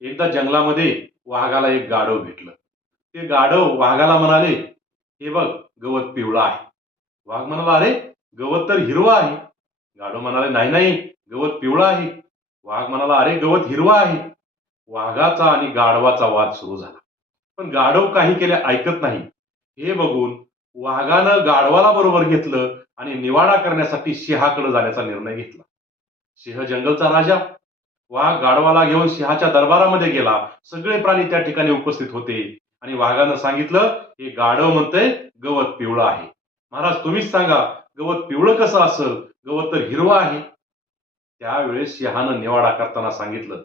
एकदा जंगलामध्ये वाघाला एक गाढव भेटलं. ते गाढव वाघाला म्हणाले हे बघ गवत पिवळं आहे. वाघ म्हणाला अरे गवत तर हिरवं आहे. गाढव म्हणाले नाही नाही गवत पिवळं आहे. वाघ म्हणाला अरे गवत हिरवं आहे. वाघाचा आणि गाढवाचा वाद सुरू झाला. पण गाढव काही केले ऐकत नाही. हे बघून वाघानं गाढवाला बरोबर घेतलं आणि निवाडा करण्यासाठी सिंहाकडे जाण्याचा निर्णय घेतला. सिंह जंगलचा राजा वाघ गाढवाला घेऊन सिंहाच्या दरबारामध्ये गेला. सगळे प्राणी त्या ठिकाणी उपस्थित होते. आणि वाघानं सांगितलं हे गाढव म्हणतंय गवत पिवळं आहे. महाराज तुम्हीच सांगा गवत पिवळं कसं असेल? गवत तर हिरवं आहे. त्यावेळेस सिंहानं निवाडा करताना सांगितलं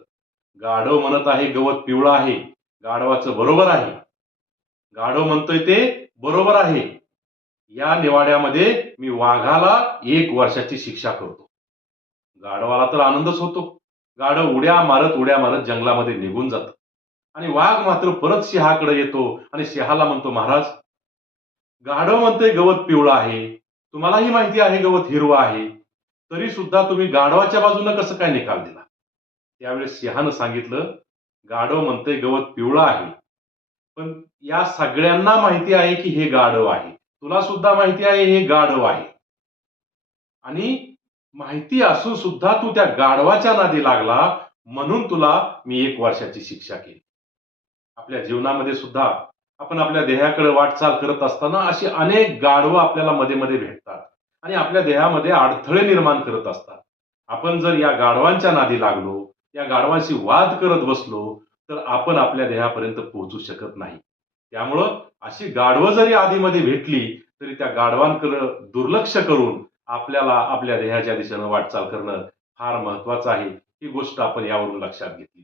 गाढव म्हणत आहे गवत पिवळं आहे. गाढवाचं बरोबर आहे. गाढव म्हणतोय ते बरोबर आहे. या निवाड्यामध्ये मी वाघाला एक वर्षाची शिक्षा करतो. गाढवाला तर आनंदच होतो. गाढव उड्या मारत उड्या मारत जंगलामध्ये निघून जात. आणि वाघ मात्र परत सिंहाकडे येतो आणि सिंहाला म्हणतो महाराज गाढव म्हणते गवत पिवळं आहे. तुम्हालाही माहिती आहे गवत हिरवं आहे. तरी सुद्धा तुम्ही गाढवाच्या बाजूनं कसं काय निकाल दिला? त्यावेळेस सिंहानं सांगितलं गाढव म्हणते गवत पिवळं आहे. पण या सगळ्यांना माहिती आहे की हे गाढव आहे. तुला सुद्धा माहिती आहे हे गाढव आहे. आणि माहिती असून सुद्धा तू त्या गाढवाच्या नादी लागला म्हणून तुला मी एक वर्षाची शिक्षा केली. आपल्या जीवनामध्ये सुद्धा आपण आपल्या देहाकडे वाटचाल करत असताना अशी अनेक गाढवं आपल्याला मध्ये मध्ये भेटतात आणि आपल्या देहामध्ये अडथळे निर्माण करत असतात. आपण जर या गाढवांच्या नादी लागलो या गाढवांशी वाद करत बसलो तर आपण आपल्या देहापर्यंत पोहोचू शकत नाही. त्यामुळं अशी गाढवं जरी आधीमध्ये भेटली तरी त्या गाढवांकडे दुर्लक्ष करून आपल्याला आपल्या देहाच्या दिशेनं वाटचाल करणं फार महत्वाचं आहे. ही गोष्ट आपण यावरून लक्षात घेतली.